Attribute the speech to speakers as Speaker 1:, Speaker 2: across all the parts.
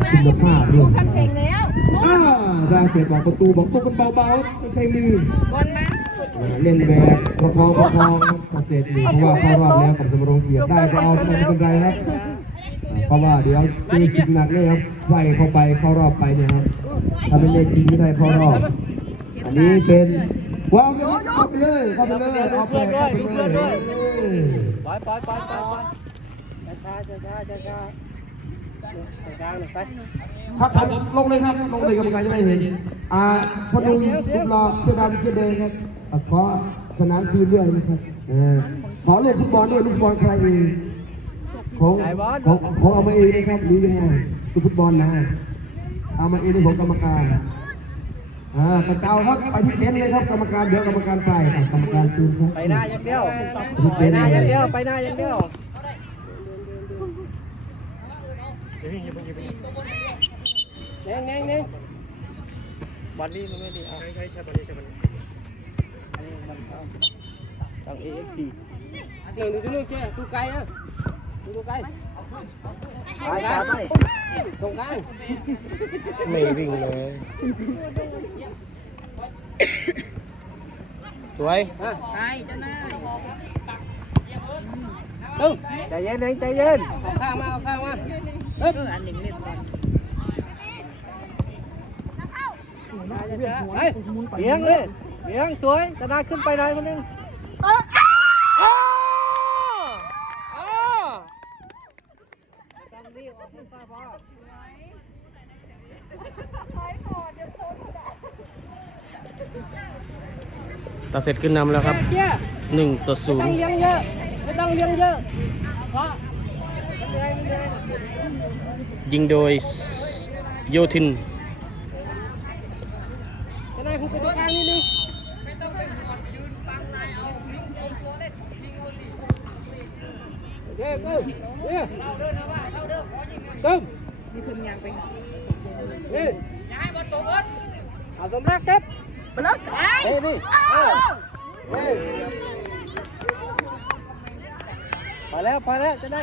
Speaker 1: ของคุณภาพด้วย
Speaker 2: ทำเพลงแล้ว
Speaker 1: อาดาเสียบอกประตูบอกลูกมันเบาๆต้องใช้มือบ
Speaker 2: อลมา
Speaker 1: เล่นแบบประคองประคองครับเกษตรอยู่เพราะว่าเข้ารอบแล้วกับสมรงเกียรติได้ก็เอาไม่เป็นไรครับเพราะว่าเดี๋ยวเจอศึกหนักเลยครับไฟเข้าไปเข้ารอบไปเนี่ยครับถ้าเป็นเลขทีมที่ได้เข้ารอบ อันนี้เป็นว้าวเลยเข้าไปเลยเข้าไปเลยเอาไปเข้าไปเลย
Speaker 3: ปล่อยปล่อยปล่อยปล่อยปช้าช้าช้าช้า
Speaker 1: ครับครับลงเลยครับ ลงเลยกรรมการจะไม่เห็น อ่าพอดูรูปรอเสื้อดำเสื้อแดงครับอะขอสนามคืนด้วยนะครับอ่าขอลูกฟุตบอลด้วยลูกฟุตบอลใครเองของของของเอามาเองนะครับหรือยังไงลูกฟุตบอลนะเอามาเองในของกรรมการอ่ากระเจ้าครับไปที่เต็นท์เลยครับกรรมการเดี๋ยวกรรมการไปอะกรรมการคืนครับ
Speaker 3: ไปหน้าอย่างเดียว
Speaker 1: ที่
Speaker 3: ไป
Speaker 1: เต็นท์
Speaker 3: หน้าอย่าง
Speaker 1: เล
Speaker 3: เดี
Speaker 1: ย
Speaker 3: ยวไปหน้าอย่างเดียว เน่งเน่งเน่งบอลลี่มันไม่ดีอะใช่ใช่ใช่บอลลี่ใช่บอลลี่ต้อง AFC หนึ่งหนึ่งหนึ่งเจ้ตูไกลอะตูไกลไปไปตรงกลางไม่วิ่งเลยสวยอะ
Speaker 2: ไปเจ้านาย
Speaker 3: ตึ้งใจเย็นเองใจเย็นเอาข้างมาเอาข้างมา
Speaker 2: เอันนึ่งเล่นบอล
Speaker 3: ไปเลี้ยงเลยเลี้ยงสวยจะได้ขึ้นไปไหนคนนึงตาเสร็จขึ้นนำแล้วครับหนึ่งต่อศูนย์ไม่
Speaker 2: ต้องเลี้ยงเยอะไม่ต้องเลี้ยงเยอะเพราะ
Speaker 3: ยิงโดยโยทิน
Speaker 2: จะได้คุณไปตรงกลางนิดนึง
Speaker 3: เย้ตึ้มเย้ตึ้ม
Speaker 2: มีคนยางไป
Speaker 3: เย้เอาสมรักเก็บ
Speaker 2: ไปแล้ว
Speaker 3: เฮ้ยดิเออเฮ้ยไปแล้วไปแล้วจะได้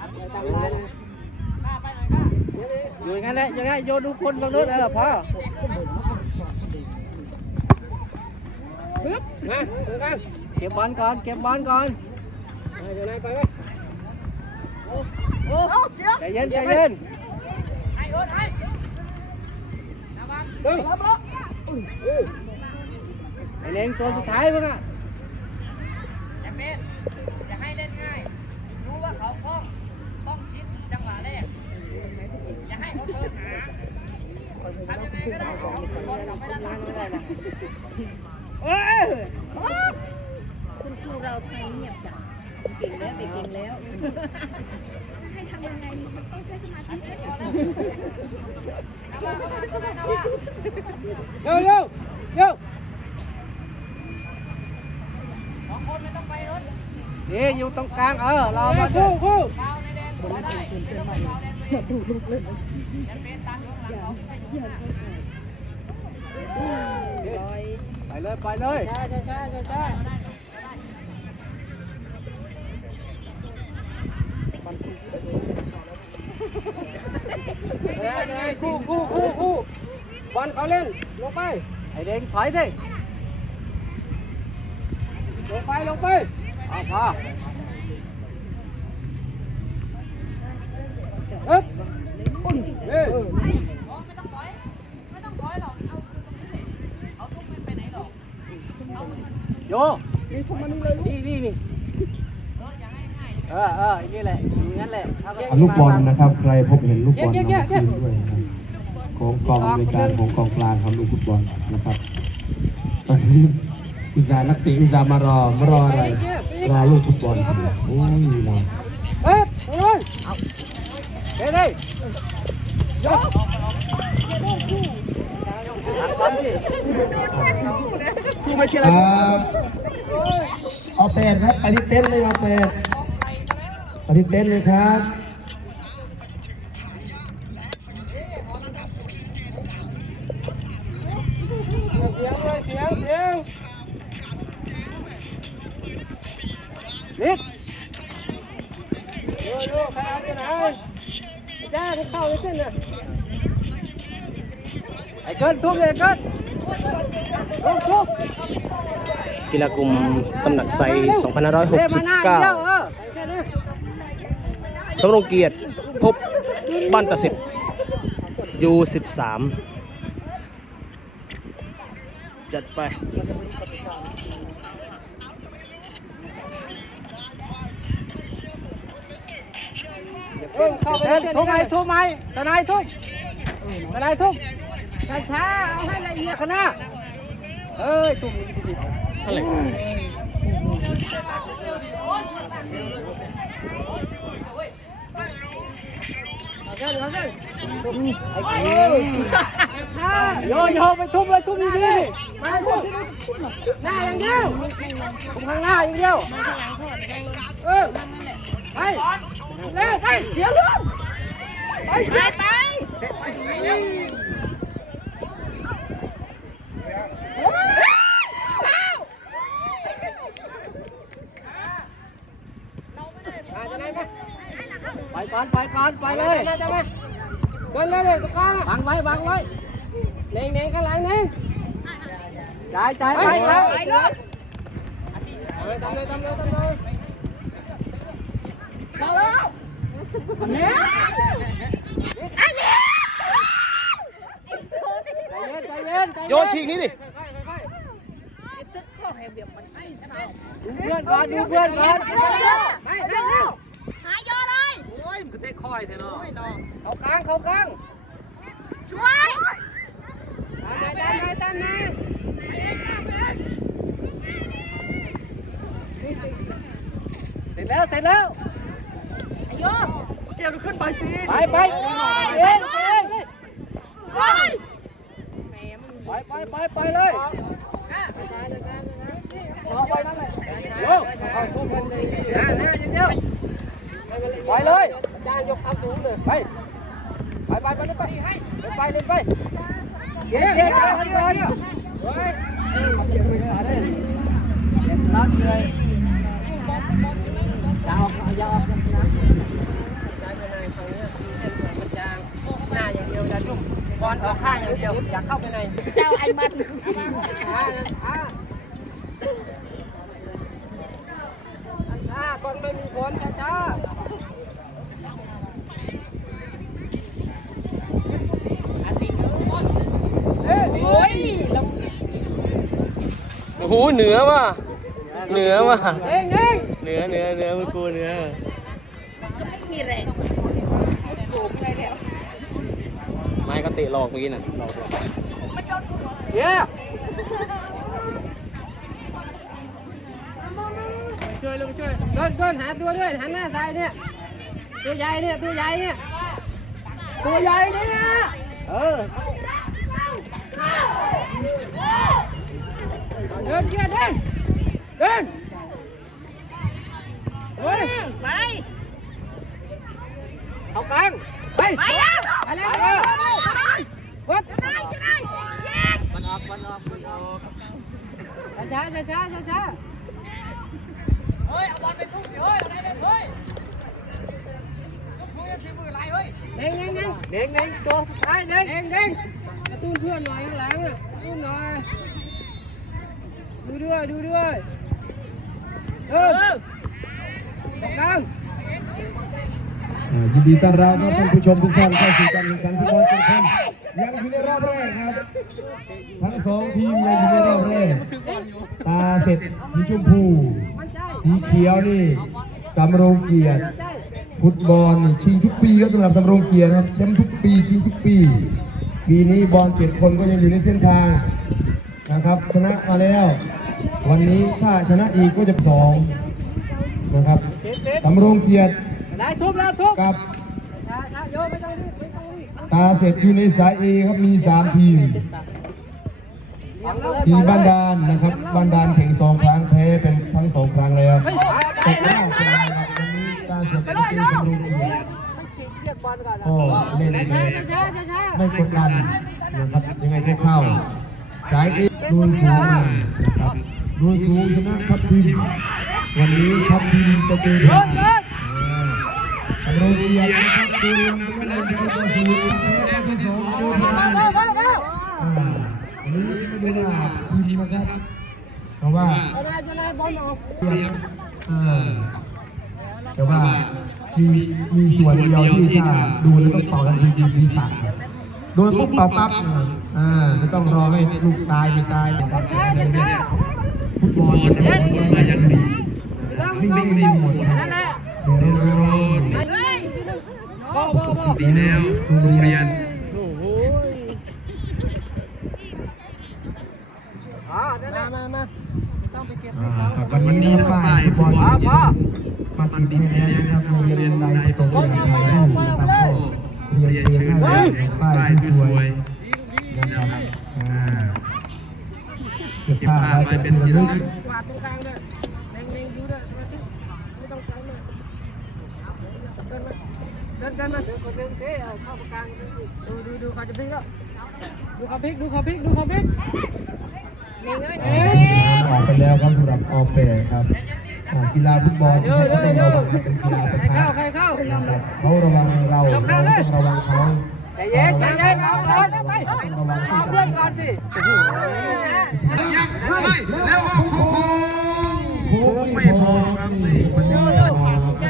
Speaker 3: อยู่แค่นั้นแหละเป็นเกมของเออคนเดียว
Speaker 1: สำโรงเกียรติ
Speaker 3: คนเดียวคนเดียวคนเดียว
Speaker 1: ลงเกียรติลงเกียรติขึ้นมา
Speaker 3: วางไว้จับไปเอาสอบกันช้าช้าช้าอยู่อย่างนั้นแหละอย่างนั้นโยนดูคนบางนู้นเออพอมาดูกันเก็บบอลก่อนเก็บบอลก่อนไปเดี๋ยวนายไปไหม
Speaker 2: โอ้เดี๋ยว
Speaker 3: ใจเย็นใจเย็นดึงไอ้เล้งตัวสุดท้ายมึงอะ
Speaker 4: เขาบอลกลับไม่ได้หลังก็ได้นะ
Speaker 2: เอ้ยคุณครูเราไทยเงียบจังเก่งแล้วเด็กเก่งแล้ว
Speaker 3: โยโย่โย่
Speaker 4: สองคนไม่ต้องไปเอิร์ธ
Speaker 3: นี่อยู่ตรงกลางเออรอมาคู่ คู่
Speaker 4: ฟาวในแดนก็ได้ไม่ต้องไปฟาวแดนตัวเองอย่าเลังเขาให้ข้างหน้า
Speaker 3: ไปเลยไปเลยช้าช้าช้าช้าคู่คู่คู่คู่บอลเขาเล่นลงไปไอเด้งถอยดิลงไปลงไปเอาพอ ฮึบเฮ้ย
Speaker 4: ไม่ต้องถอย ไม่ต้องถอยหรอก เอาเอาทุกมันไปไหนหรอก
Speaker 3: โยนี่นี่นี่เออเอออย่างนี้แหละอย่างนั้นแหละเท่ากับ
Speaker 1: อะลูกบอลนะครับ ใครพบเห็นลูกบอลนำมาคืนด้วยนะครับของกองในวยการของกองกลางของลูกฟุตบอลนะครับตอนนี้อุตส่าห์นักเตะอุตส่าห์มารอมารออะไรรอลูกฟุตบอลโอ้ยเรา
Speaker 3: เฮ้ยเฮ้ยยกกูไม่คิดอะ
Speaker 1: ไรเอาเป็ดครับไปที่เต็นท์เลยเอาเป็ดไปที่เต็นท์เลยครับ
Speaker 3: กินทุบเลยเกินทุบทุบ
Speaker 5: กีฬากลุ่มตำหนักไซ
Speaker 3: เรียกมาหน้าอย่างเดียว
Speaker 5: 2569
Speaker 3: เออแค่นี้
Speaker 5: สำรงเกียรติพบบ้านตะเสร็จยู13 จัดไป
Speaker 3: เออเข้าไปเส้นทุบไหมทุบไหมทนายทุบทนายทุบ ช้าๆเอาให้ละเอียดข้างหน้าเอ้ยทุบดีๆ
Speaker 5: อะไร
Speaker 3: โยโย่ไปทุบเลยทุบดีดิมาทุบหน้าอย่างเดียวทุบข้างหน้าอย่างเดียวเออไปเร็วไปเดี๋ยวลูก
Speaker 2: ไปไป
Speaker 3: มาจะไหนไหมไป ก่อนไปก่อนไปเลยจะไหมเดินเลยเลยตะกร้าบังไว้บังไว้เน่งเน่งข้างหลังเน่งจ่ายจ่ายไปครับ
Speaker 2: ไปเลย
Speaker 3: ทำเลยทำเลยทำเลย
Speaker 2: เอาแล้วเนี่ยอันนี้อีกโซนนี่
Speaker 3: ใจเย็นใจเย็นใจเย็น
Speaker 5: โยนฉีกนี้ดิ
Speaker 2: ตึกข้อแหบเบียบมันไอ้สาว
Speaker 3: ดูเพื่อนก่อนดูเพื่อนก่อน
Speaker 2: ไปเร็วหายยอเลย
Speaker 3: เขากลางเขากลาง
Speaker 2: ช่วย
Speaker 3: ตามมาตามมาตามมาเสร็จแล้วเสร็จแล้ว
Speaker 2: ไอ้โย
Speaker 3: ไปไปเองไปเอง
Speaker 2: เฮ้ย
Speaker 3: ไปไปไปไปเลยโย่หน้าหน้าอย่างเดียวไปเลยอา จารย์ยกขาสูงเลยไปไปไปไปไปไปเล่นไปเก่งเก่งกันก่อนเฮ้ยรัดเลยยาวอยาวหน้าอย่างเดียวอย่าจุ่มบอลออกข้างอย่างเดียวอย่าเข้าไปใน
Speaker 2: เจ้าไอ้มัน
Speaker 3: ช้าช้าช้าคนไม่มีผลช้าช้า
Speaker 2: โอ้ยลง
Speaker 5: โอ้โหเหนือว่ะเหนือว่ะ
Speaker 3: เองเอง
Speaker 5: เหนือเหนือเหนือมันกูเหนือ
Speaker 2: มันก็ไม่มีแรงโกงไปแล้ว
Speaker 5: ไม้ก็เตะหลอกเมื่อกี้น่ะหลอก
Speaker 3: เย้ช่วยลงช่วยก้นก้นหาตัวด้วยหันหน้าซ้ายเนี่ยตัวใหญ่เนี่ยตัวใหญ่เนี่ยตัวใหญ่เนี่ยเออ เดินเชื่อเดินเดินเฮ้ย
Speaker 2: ไป
Speaker 3: เอากลางไป
Speaker 2: ไปแล้ว
Speaker 3: ไปแล้ว
Speaker 2: ไปแล้วไป
Speaker 3: วัด
Speaker 2: จะได้จะได้ยิง
Speaker 3: มันออกมันออกมันออกช้าช้าช้าช้าช้า
Speaker 4: เฮ้ยเอาบอลไปทุบเดี๋ยวเฮ้ยอะไรเนี่ยเฮ้ยทุบมือถือมืออะไรเฮ้ย
Speaker 3: เด้งเด้งเด้งเด้งเด้งตัวสุดท้ายเด้งเด้งเด้งกระตุ้นเพื่อนหน่อยข้างหลังอะกระตุ้นหน่อย ดูด้วยดูด้วยเออตรงกลาง
Speaker 1: อ่ายินดีต้อนรับครับท่านผู้ชมทุกท่านเข้าสู่การแข่งขันฟุตบอลเป็นคนยังอยู่ในรอบแรกครับ ทั้งสองทีมยังอยู่ในรอบแรกตาเสร็จสีชมพู
Speaker 3: มั่นใจ
Speaker 1: สีเขียวนี่สำโรงเกียรติ
Speaker 3: มั่นใจ
Speaker 1: ฟุตบอลนี่ชิงทุกปีครับสำหรับสำโรงเกียรติครับแชมป์ทุกปีชิงทุกปี ปีนี้บอลเจ็ดคนก็ยังอยู่ในเส้นทางนะครับ ชนะมาแล้ว วันนี้ถ้าชนะอีกก็จะสองนะครับสำโรงเกียรติ
Speaker 3: ได้ทุบแล้วทุบ
Speaker 1: กับ
Speaker 3: ช้าช้าโยไม่ต้องรีบไม่ต้องรีบ
Speaker 1: ตาเสร็จอยู่ในสายเอครับมีสามทีมทีมบ้านดานนะครับบ้านดานแข่งสองครั้งแพ้เป็นทั้งสองครั้งแล้วตกรอบไปแล้วครับวันนี้การเสียเป็นทีมสำรองเกียรติโอ้เล่นเลยไม่กดดันนะครับยังไงก็เข้า สายเอลุยสูงมานะครับ ลุยสูชนะทัพทีมวันนี้ทัพทีมจะเจอทีมสำรองเกียรตินะครับดูจะเล่นเป็นตัวสูงแพ้ที่สองเจอทีมอ่าอันนี้ไม่ได้ว่าทีมนะครับเพราะว่าเออแต่ว่ามีมีส่วนเดียวที่ถ้าดูแล้วต้องเป่ากันทีทีศีรษะโดนปุ๊บเป่าปั๊บอ่าไม่ต้องรอให้ลูกตายไม่ตายนะครับ ฟุตบอลจะเป็นฟุตบอลมาย่งดีนิ่งๆไม่หมดนะครับเดี๋ยวเราโรนดีแล้วโรงเรียน
Speaker 3: อ่ามามาต้องไปเก็บ
Speaker 1: อ่าครับวันนี้นะป้ายฟุตบอลจิตมาติดให้แล้วนะครับโรงเรียนใดสงค์อยายรูปนะครับก็เรียนชิญไป้ายสวยๆนะครับาเก็บภาพไว้เป็นที่ระลึก
Speaker 3: กวาดตรงกลางด้วยเล็งๆดูด้วยมาสิไม่ต้องใจเลยเดินมาเดินมาเดินคนเดินเท่เข้าตรงกลางดูดูดูเขาจะพลิกแล้วดูเขาพลิกดูเขาพลิกดูเขาพลิก
Speaker 1: อ่าออกไปแล้วครับสำหรับออเปครับกีฬาฟุตบอลที่ต้องระวังเป็นกีฬาประทะ
Speaker 3: เข้ารเขา
Speaker 1: นะครับเขาระวังเราเราต้องระวังเขา
Speaker 3: เย็นใจเย็นเอาก่อนเอาเพื่อนก่อนสิ
Speaker 1: แล้วว่าค้งโค้งไม่พอครับนี่วันนี้อ่า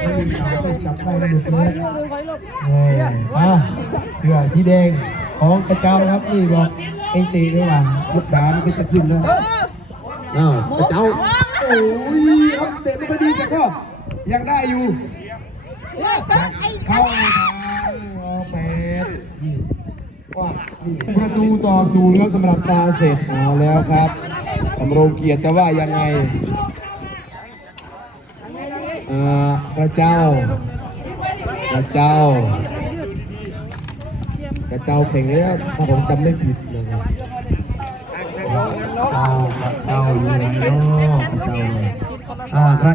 Speaker 1: เขามีข่าวไปจับได้ระดับเลยอะเสื้อสีแดงของกระเจ้าครับนี่บอกเอ็งตีด้วยว่าลูกขามันจะขึ้นแล้วอ้าวกระเจ้าโอ้ยครับเตะไม่ดีแต่ก็ยังได้อยู่เข้าทางโอเป็ดนี่ว่านี่ ประตูต่อศูนย์แล้วสำหรับตาเสร็จเอาแล้วครับสำโรงเกียรติจะว่ายังไงอ่าพระเจ้ากระเจ้ากระเจ้าแข่งแล้วถ้าผมจำไม่ผิดนะครับเจ้ากระเจ้าอยู่ไหนเนาะกระเจ้าอ่าพระ